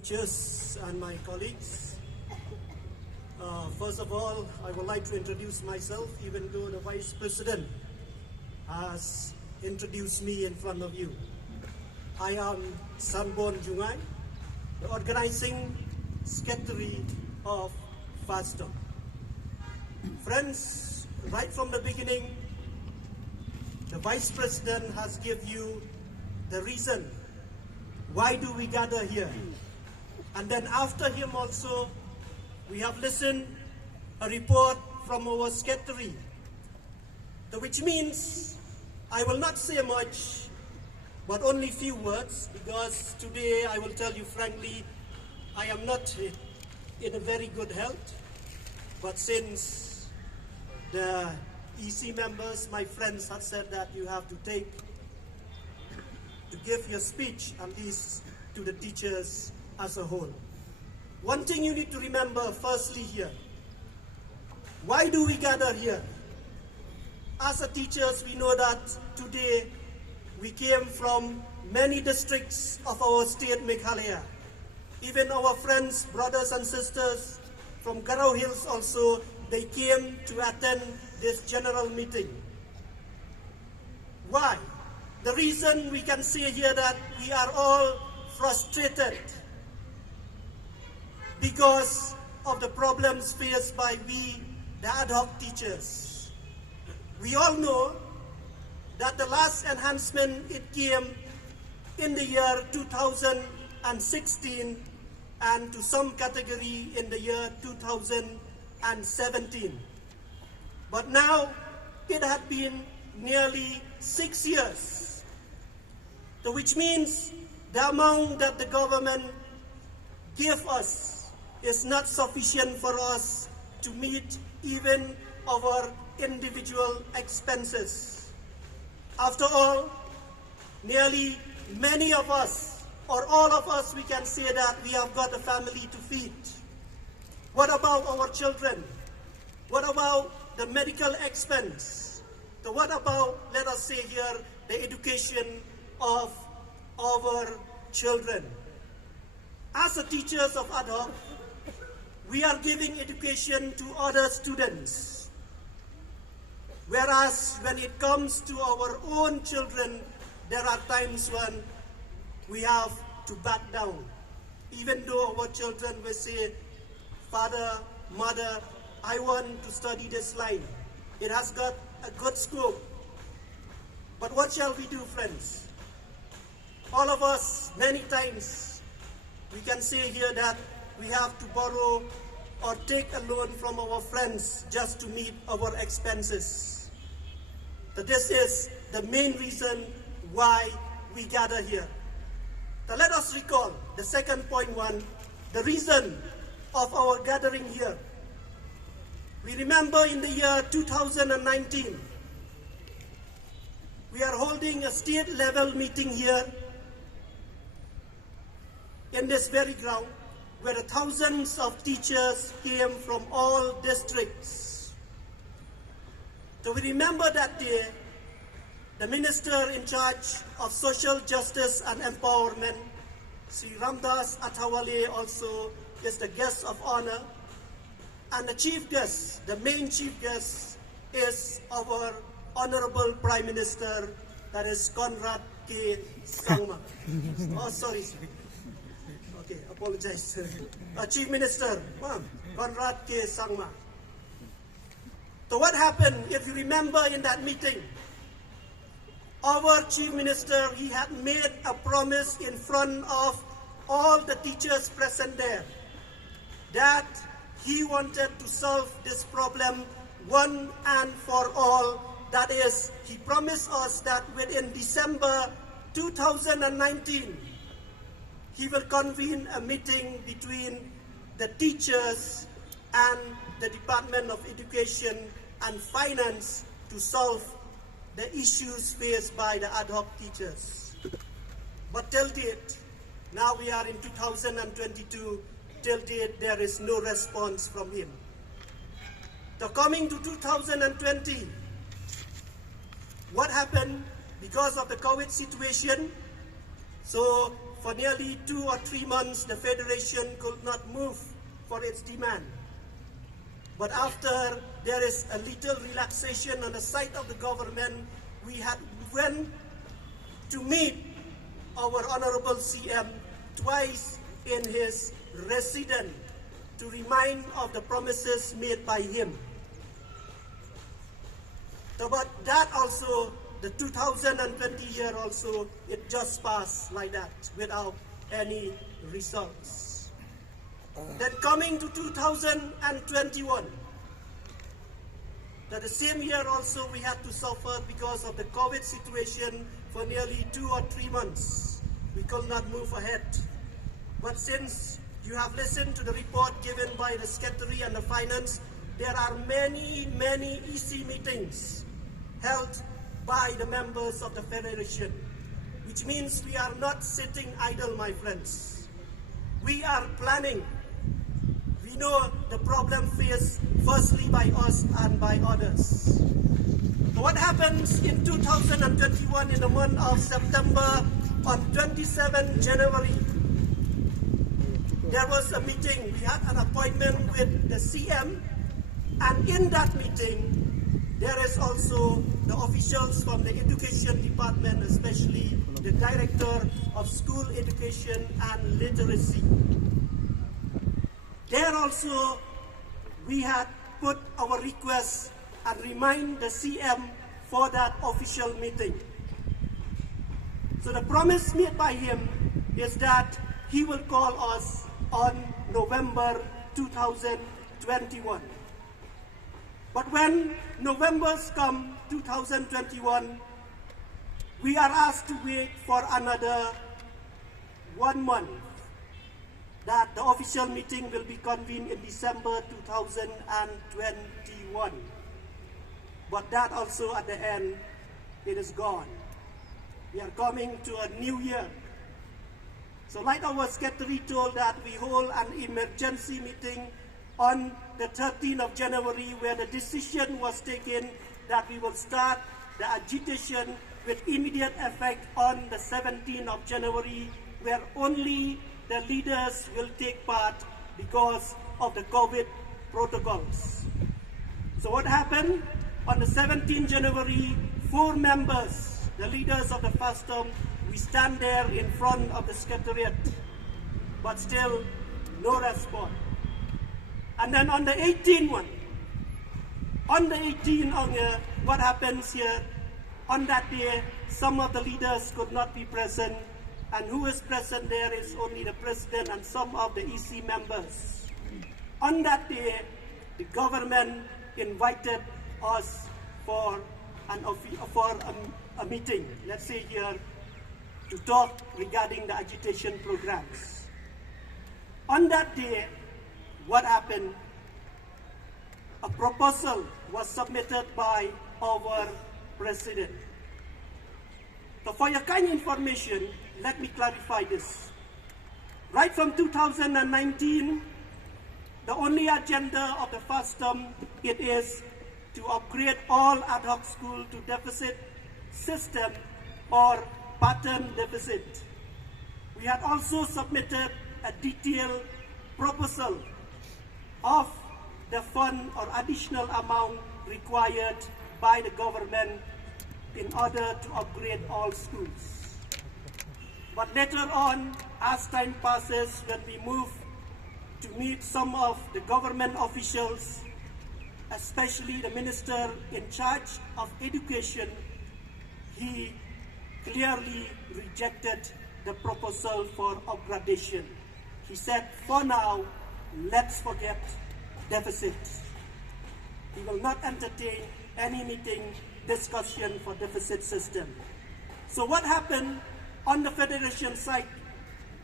teachers and my colleagues. First of all, I would like to introduce myself, even though the Vice President has introduced me in front of you. I am Sanbon Jungai, the organizing secretary of FASTOC. Friends, right from the beginning, the Vice President has given you the reason why do we gather here. And then after him also, we have listened a report from our secretary, which means I will not say much, but only few words, because today I will tell you frankly, I am not in a very good health, but since the EC members, my friends, have said that you have to give your speech, at least to the teachers as a whole. One thing you need to remember firstly here, why do we gather here? As a teachers, we know that today we came from many districts of our state, Meghalaya. Even our friends, brothers and sisters from Garao Hills also, they came to attend this general meeting. Why? The reason we can say here that we are all frustrated because of the problems faced by we, the ad hoc teachers. We all know that the last enhancement, it came in the year 2016 and to some category in the year 2017. But now it had been nearly 6 years, so which means the amount that the government gave us is not sufficient for us to meet even our individual expenses. After all, nearly many of us, or all of us, we can say that we have got a family to feed. What about our children? What about the medical expense? So what about, let us say here, the education of our children? As the teachers of ad hoc, we are giving education to other students. Whereas when it comes to our own children, there are times when we have to back down. Even though our children will say, Father, Mother, I want to study this line. It has got a good scope. But what shall we do, friends? All of us, many times, we can say here that we have to borrow or take a loan from our friends just to meet our expenses. So this is the main reason why we gather here. So let us recall the second point one, the reason of our gathering here. We remember in the year 2019, we are holding a state level meeting here in this very ground, where thousands of teachers came from all districts. So we remember that day, the Minister in charge of Social Justice and Empowerment, Sri Ramdas Athawale, also is the guest of honor. And the chief guest, the main chief guest, is our Honorable Prime Minister, that is Conrad K. Sangma. Oh, sorry. Okay, apologize. Chief Minister, Conrad K. Sangma. So what happened, if you remember in that meeting, our Chief Minister, he had made a promise in front of all the teachers present there that he wanted to solve this problem one and for all. That is, he promised us that within December 2019, he will convene a meeting between the teachers and the Department of Education and Finance to solve the issues faced by the ad hoc teachers. But till date, now we are in 2022, till date there is no response from him. So coming to 2020, what happened because of the COVID situation? So for nearly 2 or 3 months, the Federation could not move for its demand. But after there is a little relaxation on the side of the government, we had went to meet our Honorable CM twice in his residence to remind of the promises made by him. But that also, the 2020 year also, it just passed like that without any results. Then coming to 2021, that the same year also we had to suffer because of the COVID situation for nearly 2 or 3 months. We could not move ahead. But since you have listened to the report given by the Secretary and the Finance, there are many EC meetings held by the members of the Federation, which means we are not sitting idle, my friends. We are planning. We know the problem faced firstly by us and by others. So what happens in 2021 in the month of September, on 27 January, there was a meeting. We had an appointment with the CM, and in that meeting, there is also the officials from the Education Department, especially the Director of School Education and Literacy. There also, we had put our request and remind the CM for that official meeting. So the promise made by him is that he will call us on November 2021. But when November's come 2021, we are asked to wait for another 1 month, that the official meeting will be convened in December 2021. But that also at the end, it is gone. We are coming to a new year. So like our secretary told that we hold an emergency meeting on the 13th of January, where the decision was taken that we will start the agitation with immediate effect on the 17th of January, where only the leaders will take part because of the COVID protocols. So what happened? On the 17th January, 4 members, the leaders of the first term, we stand there in front of the Secretariat, but still no response. And then on the 18th one, what happens here? On that day, some of the leaders could not be present, and who is present there is only the President and some of the EC members. On that day, the government invited us for a meeting, let's say here, to talk regarding the agitation programs. On that day, what happened? A proposal was submitted by our President. So for your kind information, let me clarify this. Right from 2019, the only agenda of the first term, it is to upgrade all ad hoc school to deficit system or pattern deficit. We had also submitted a detailed proposal of the fund or additional amount required by the government in order to upgrade all schools. But later on, as time passes, when we move to meet some of the government officials, especially the minister in charge of education, he clearly rejected the proposal for upgradation. He said, for now, let's forget deficit. He will not entertain any meeting discussion for deficit system. So what happened on the Federation side?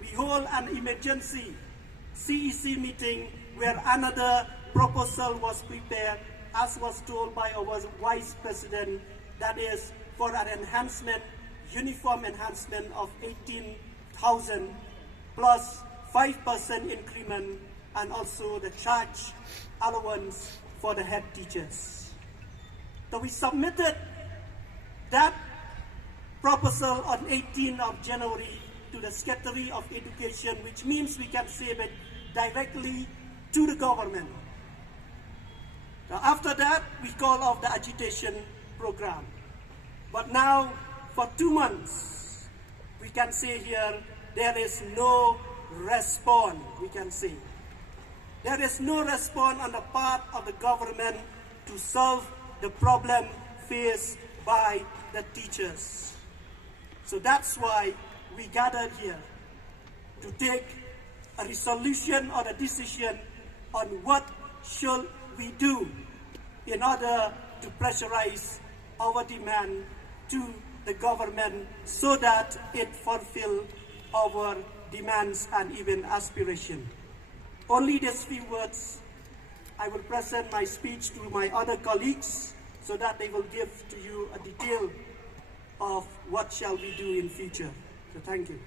We hold an emergency CEC meeting where another proposal was prepared, as was told by our Vice President, that is for an enhancement, uniform enhancement of 18,000 plus 5% increment, and also the charge allowance for the head teachers. So we submitted that proposal on 18th of January to the Secretary of Education, which means we can say it directly to the government. Now, after that, we call off the agitation program. But now, for 2 months, we can say here, there is no response, we can say. There is no response on the part of the government to solve the problem faced by the teachers. So that's why we gathered here to take a resolution or a decision on what should we do in order to pressurize our demand to the government so that it fulfill our demands and even aspirations. Only these few words, I will present my speech to my other colleagues so that they will give to you a detail of what shall we do in future. So thank you.